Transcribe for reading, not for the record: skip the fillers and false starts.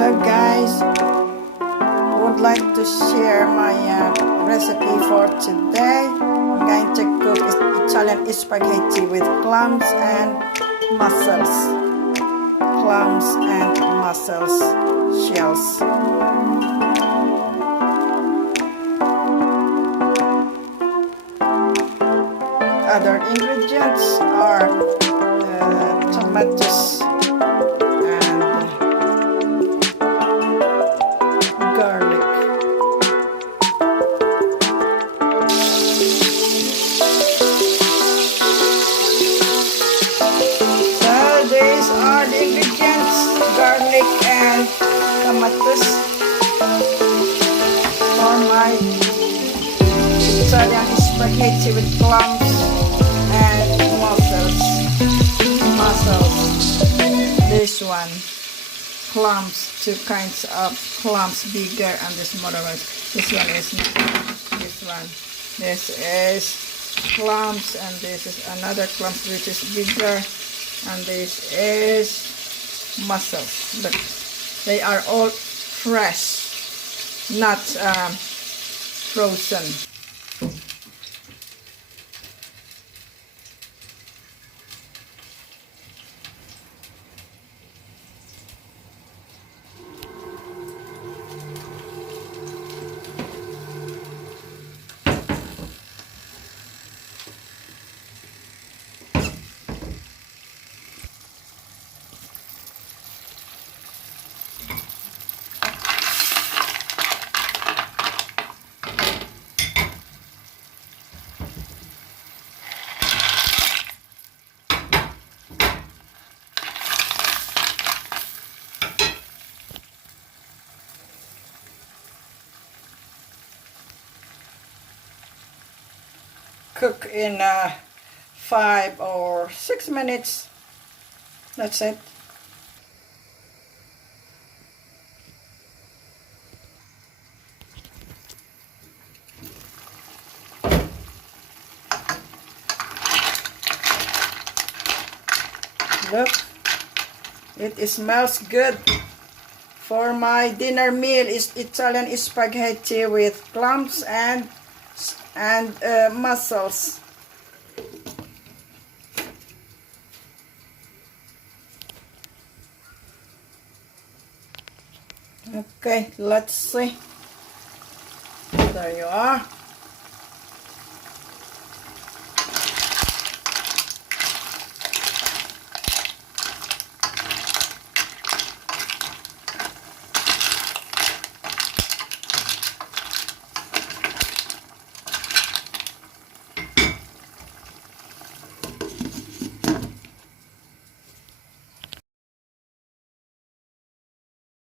Hello guys, I would like to share my recipe for today. I'm going to cook Italian spaghetti with clams and mussels. Clams and mussels shells. Other ingredients are tomatoes and garlic. So these are the ingredients: garlic and tomatoes for my Italian spaghetti with clams and mussels. This one, clams, two kinds of clams, bigger and the smaller ones. This one is this one. This is clams, and this is another clams which is bigger, and this is mussels. Look, they are all fresh, not frozen. Cook in 5 or 6 minutes. That's it. Look, it smells good. For my dinner meal is Italian spaghetti with clams and mussels. Okay, let's see. There you are.